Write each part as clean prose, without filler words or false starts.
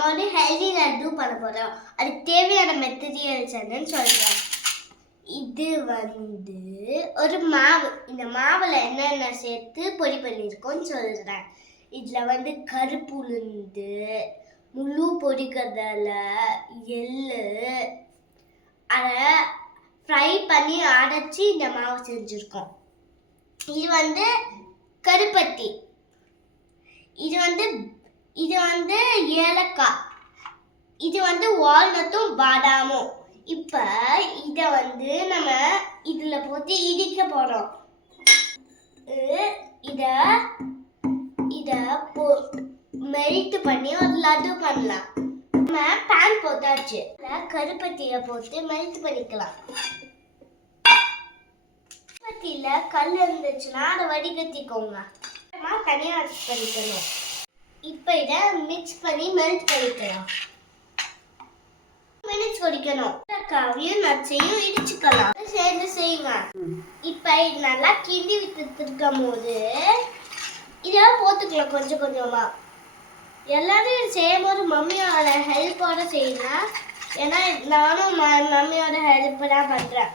நம்ம வந்து ஹெல்தி லட்டு பண்ண போகிறோம். அதுக்கு தேவையான மெட்டீரியல்ஸ் என்னன்னு சொல்கிறேன். இது வந்து ஒரு மாவு. இந்த மாவில் என்னென்ன சேர்த்து பொடி பண்ணியிருக்கோன்னு சொல்கிறேன். இதில் வந்து கருப்பு உளுந்து, முழு பொரிக்கடலை, எள்ளு, அதை ஃப்ரை பண்ணி அடைச்சி இந்த மாவு செஞ்சுருக்கோம். இது வந்து கருப்பட்டி, இது வந்து ஏலக்காய், இது வந்து வால்நட்டும் பாதாமும். இப்போ இதை வந்து நம்ம இதில் போட்டு இடிக்க போகிறோம். இதை மெல்ட் பண்ணி ஒரு லட்டு பண்ணலாம். நம்ம பேன் போட்டாச்சு, கருப்பட்டியை போட்டு மெல்ட் பண்ணிக்கலாம். கருப்பட்டியில் கல் இருந்துச்சுன்னா அதை வடிகட்டிக்கோங்க. தனியாக மிக்ஸ் பண்ணிக்கணும். இப்போ இதை மிக்ஸ் பண்ணி மெல்ட் பண்ணிக்கலாம். மினிட்ஸ் கொதிக்கணும். காவியும் நட்ஸையும் இடிச்சுக்கலாம். சேர்ந்து செய்யுங்க. இப்போ இது நல்லா கிண்டி விட்டு இருக்கும் போது இதை போட்டுக்கலாம் கொஞ்சம் கொஞ்சமா. எல்லாரும் செய்யும் போது மம்மியோட ஹெல்ப்போட செய்யலாம். ஏன்னா நானும் மம்மியோட ஹெல்ப் தான் பண்றேன்.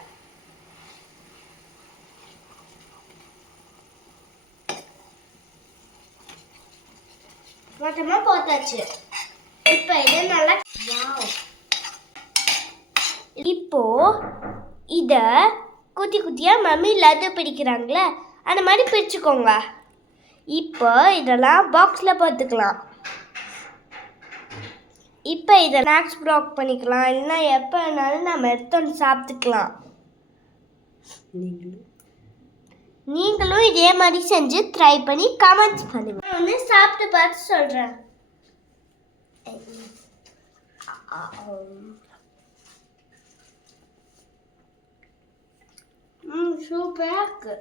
மொத்தமா போட்டாச்சு. இப்போ இதை நல்லா இப்போ இதை குட்டி குட்டியாக மம்மி லட்டு பிடிக்கிறாங்களே அந்த மாதிரி பிரிச்சுக்கோங்க. இப்போ இதெல்லாம் பாக்ஸில் பார்த்துக்கலாம். இப்போ இதை ஸ்நாக்ஸ் ப்ளாக் பண்ணிக்கலாம். இல்லைன்னா எப்போ வேணாலும் நம்ம எடுத்து சாப்பிட்டுக்கலாம். நீங்களும் இதே மாதிரி செஞ்சு ட்ரை பண்ணி கமெண்ட்ஸ் பண்ணுங்க. நான் வந்து சாப்பிட்டு பார்த்து சொல்கிறேன். சூப்பராக இருக்கு.